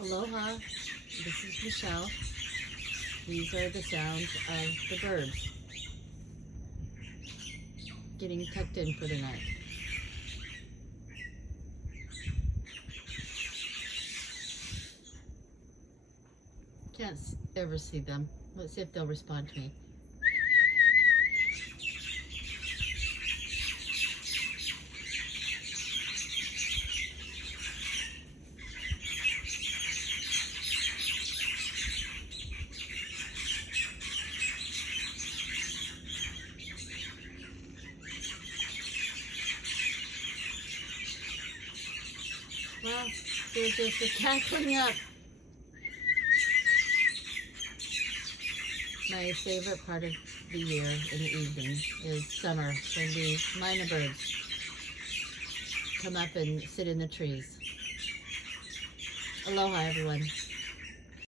Aloha, this is Michelle. These are the sounds of the birds getting tucked in for the night. Can't ever see them. Let's see if they'll respond to me. Well, they're just cackling up. My favorite part of the year in the evening is summer, when the Myna Birds come up and sit in the trees. Aloha, everyone.